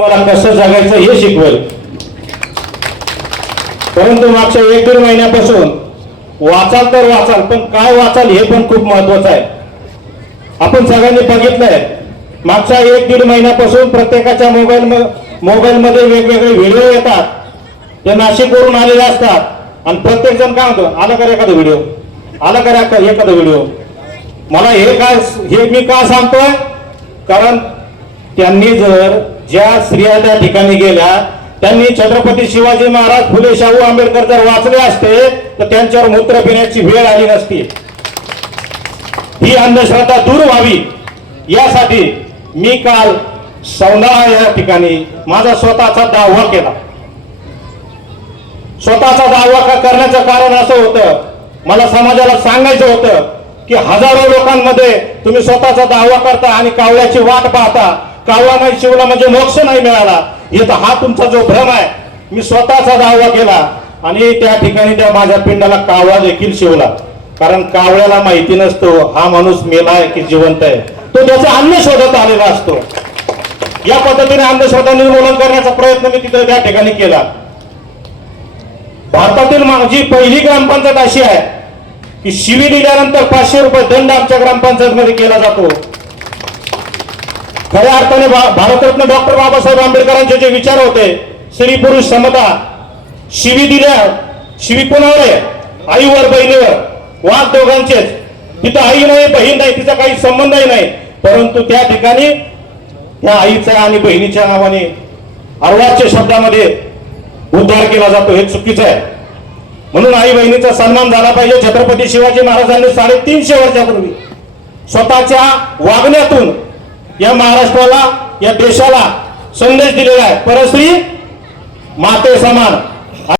तुम्हाला कसं जगायचं हे शिकवेल. परंतु मागच्या 1-1.5 महिन्यापासून वाचाल तर वाचाल, पण काय वाचाल हे पण खूप महत्वाचं आहे. आपण सगळ्यांनी बघितलंय मागच्या 1-1.5 महिन्यापासून प्रत्येकाच्या मोबाईलमध्ये वेगवेगळे व्हिडिओ येतात. ते नाशिकवरून आलेले असतात आणि प्रत्येक जण काय म्हणतो, आला का एखादा व्हिडिओ, आला का एखादा व्हिडिओ. मला हे मी का सांगतोय, कारण त्यांनी जर ज्या स्त्रिया त्या ठिकाणी गेल्या त्यांनी छत्रपती शिवाजी महाराज, फुले शाहू आंबेडकर जर वाचले असते तर त्यांच्यावर मूत्र पिण्याची वेळ आली नसती. ही अंधश्रद्धा दूर व्हावी यासाठी मी काल सौंदळा या ठिकाणी माझा स्वतःचा दावा केला. स्वतःचा दावा करण्याचं कारण असं होतं, मला समाजाला सांगायचं होतं की हजारो लोकांमध्ये तुम्ही स्वतःचा दावा करता आणि कावळ्याची वाट पाहता. कावळा नाही शिवला म्हणजे मोक्ष नाही मिळाला, हे तर हा तुमचा जो भ्रम आहे. मी स्वतःचा दावा केला आणि त्या ठिकाणी त्या माझ्या पिंडाला कावळा देखील शिवला. कारण कावळ्याला माहिती नसतो हा माणूस मेला आहे की जिवंत आहे, तो त्याचं अन्न शोधत आलेला असतो. या पद्धतीने अंधश्रद्धा निर्मूलन करण्याचा प्रयत्न मी तिथे त्या ठिकाणी केला. भारतातील माझी पहिली ग्रामपंचायत अशी आहे की शिवी दिल्यानंतर 500 रुपये दंड आमच्या ग्रामपंचायत मध्ये केला जातो. खऱ्या अर्थाने भारतरत्न डॉक्टर बाबासाहेब आंबेडकरांचे जे विचार होते, स्त्री पुरुष समता, शिवी दिल्या, शिवी कोणावर आहे, आईवर बहिणीवर, वाद दोघांचेच. तिथं आई नाही बहीण नाही, तिचा काही संबंधही नाही, परंतु त्या ठिकाणी त्या आईच्या आणि बहिणीच्या नावाने अर्वाच्य शब्दामध्ये उद्धार केला जातो. हे चुकीचं आहे. म्हणून आई बहिणीचा सन्मान झाला पाहिजे. छत्रपती शिवाजी महाराजांनी 350 वर्षापूर्वी स्वतःच्या वागण्यातून या महाराष्ट्राला, या देशाला संदेश दिलेला आहे. परस्त्री माते समान.